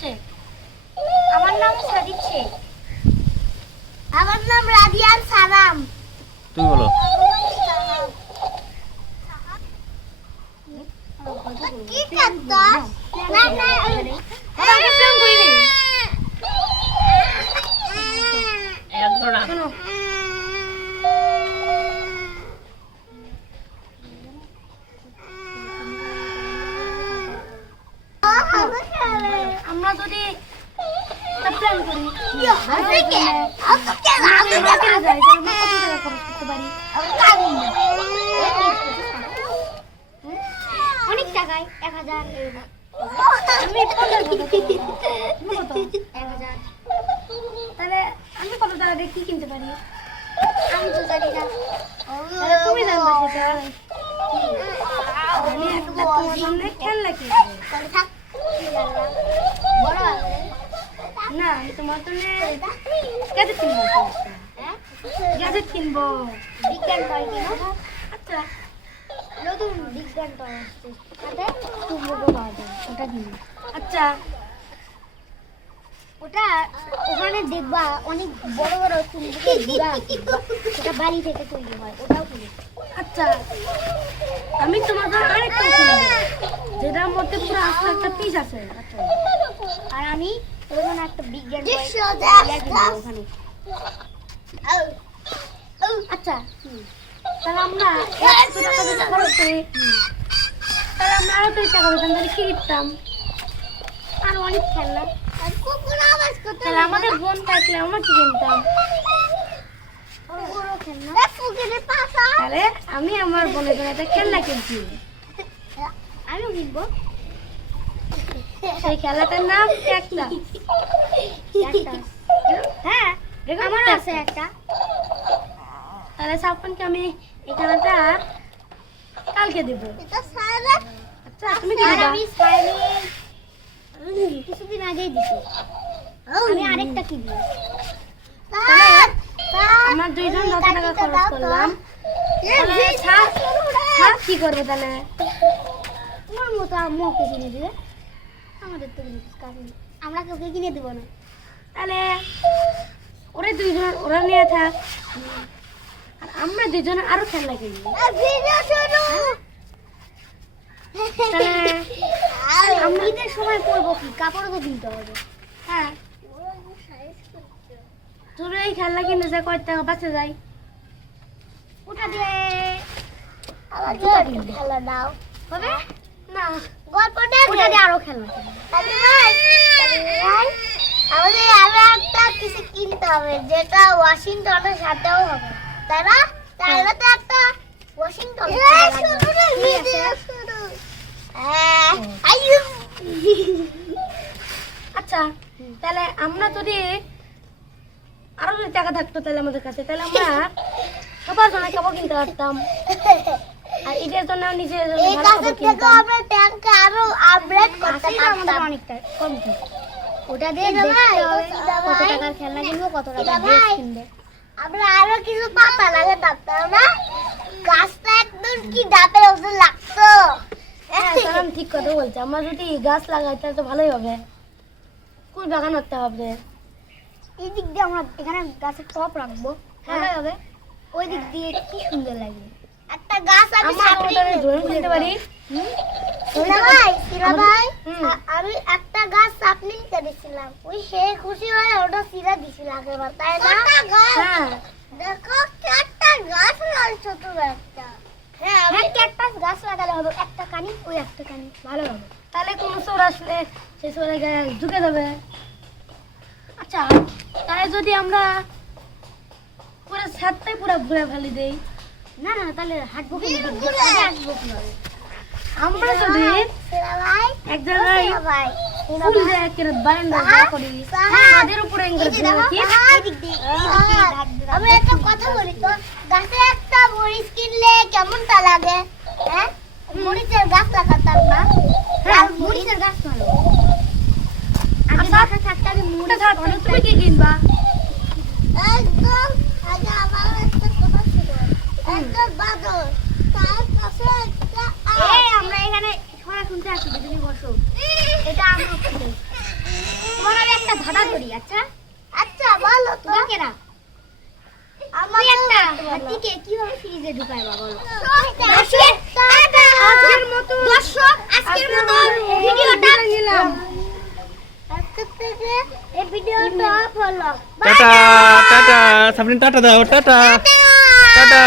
শেখ। আমার নাম সাদিক শেখ। আমার নাম রাদিয়ান সালাম। তুমি বলো। কি করতো? না না আরে প্রেম করি রে। শোনো, আমরা যদি একটা প্ল্যান করি মার্কেটে যাই তাহলে আমরা কত টাকা খরচ করতে পারি? অনেক টাকায় 1000 আমি 50 বলবো তো। তুমি কত? 1000 তাহলে আমি কত টাকা দিয়ে কি কিনতে পারি? আমি তো জানি না। তাহলে তুমি জানবে সেটা। আমি একটা তোমার সামনে খেলনা কিনবো। তাহলে থাক। বড় হবে। না, আমি তোমার জন্য গ্যাজেট কিনবো। হ্যাঁ? গ্যাজেট কিনবো। বিজ্ঞান টয় কিনো। আচ্ছা, নতুন বিজ্ঞান টয় আসছে। সাথে চুম্বকও পাওয়া যায়। ওটা কিনো। আচ্ছা, ওটা ওখানে দেখবা অনেক বড় বড় চুম্বকের গুঁড়া আছে। ওটা বালি থেকে তৈরি হয়। ওটাও কিনো। আচ্ছা। আমি তোমার জন্য আরেকটা কিনবো যেটার মধ্যে পুরো আসলে একটা পিস আছে। আচ্ছা, আর আমি ওখানে একটা বিজ্ঞান টয় কিনবো ওখানে। আচ্ছা, তাহলে আমরা 100 টাকা যদি খরচ করি তাহলে আমরা আরো 2 টাকা বেতন ধরে কি কিনতাম? আর অনেক খেলনা। আর কুকুর আওয়াজ করতে তাহলে আমাদের বোন থাকলে আমরা কি কিনতাম? বড় খেলনা। পুকুরের পাশা। তাহলে আমি আমার বোনের জন্য একটা খেলনা কিনছি। আমিও কিনবো। সেই খেলাটার নাম একটা। একটা। হ্যাঁ, দেখো আমারও আমার আছে একটা। তাহলে সাপনকে আমি এই খেলাটা কালকে দেবো। এটা সারা আচ্ছা, তুমি কি আর দিবা? আমি সাইলেন্ট কিছুদিন আগেই দিছি। আমি আরেকটা কিনবো। আমরা দুইজন কত টাকা খরচ করলাম? তাহলে ছাপ কি করবে তাহলে? তোমার মতো আম্মুকে কিনে দিবে। আমাদের তো কিছু কাজ নেই। আমরা কাউকে কিনে দেবো না। তাহলে ওরা দুইজন ওরা নিয়ে থাক, আর আমরা দুইজন আরো খেলনা কিনবো। তাহলে আমরা ঈদের সময় পরবো কি? কাপড়ও তো কিনতে হবে। হ্যাঁ, তোর এই খেলনা কিনতে যা কয় টাকা বাঁচে যায়। ওটা দিয়ে জুতা কিনবো। খেলা দাও হবে না, গল্পটা ওটা দিয়ে আরো খেলনা কিনবো। আমাদের আরো একটা কিছু কিনতে হবে যেটা ওয়াশিংটনের সাথেও হবে, তাই না? তাহলে তো একটা ওয়াশিংটন আচ্ছা, তাহলে আমরা যদি আরো যদি টাকা থাকতো তাহলে আমাদের কাছে, তাহলে আমরা সবার জন্য কাপড় কিনতে পারতাম। আর ঈদের জন্য নিজের জন্য এই ভালো কাছের কাপড় থেকে কিনতাম। আমরা ট্যাঙ্ক আরো আপগ্রেড করতে আসলে আমাদের পারতাম। অনেকটা কম কি। ওটা দিয়ে দেখতে হবে কত টাকার খেলনা কিনবো, কত টাকার ড্রেস কিনবো। আমরা আরো কিছু পাতা লাগাতাম, তাই না? গাছটা একদম কি ডাবের ওজন লাগতো। হ্যাঁ, সালাম ঠিক কথা বলছে। আমরা যদি গাছ লাগাই তাহলে তো ভালোই হবে। কুল বাগান করতে হবে। এই দিক দিয়ে আমরা এখানে গাছের টপ রাখবো, ভালো হ্যাঁ। হবে। ওই দিক দিয়ে কি সুন্দর লাগবে। একটা গাছ আমি আমরা সামনে ওটারে ধরে কিনতে পারি। হুম। আমি একটা গাছ সাপনি করেছিলাম, ওই সে খুশি হয়ে ওটা সিরা দিছিল আগেবার, তাই না? হ্যাঁ, দেখো একটা গাছ লাগাইছো তুমি একটা। হ্যাঁ, ক্যাকটাস গাছ লাগালে হবে, একটা কানি ওই একটা কানি, ভালো হবে। তাহলে কোনো চোর আসলে সে চোরে গায়ে ঢুকে যাবে। আচ্ছা, তাহলে যদি আমরা পুরো ছাদটাই পুরো ঘুরে ফেলি দেই, না না, তাহলে হাঁটবো কি আসবো কিভাবে? আমরা যদি ভাই এক জায়গায় ভাই ফুল দিয়ে একেবারে বারান্দা দেওয়া করি, ছাদের উপরে এঙ্গেল দিয়ে রাখি। আমি একটা কথা বলি তো, গাছে একটা মরিচ কিনলে কেমনটা লাগে? হ্যাঁ, মরিচের গাছ লাগাতাম না। হ্যাঁ, মরিচের গাছ ভালো। আর সাথে থাকতে আমি মুড়ে থাকতে তুমি কি কিনবা? একদম আগে আমার একটা কথা ছিল, একটা বাদর তার কাছে একটা আমরা এখানে ছড়া শুনতে আসি, তুমি বসো। এটা আমরা একটা ধাঁধা করি আচ্ছা আচ্ছা বলো তো কেরা তুই একটা হাতিকে কিভাবে ফ্রিজে ঢুকায় বাবা বলো আজকের মতো দর্শক আজকের মতো ভিডিওটা নিলাম আজকে থেকে এই ভিডিওটা অফ হলো টাটা টাটা সাবরিন টাটা দাও টাটা টাটা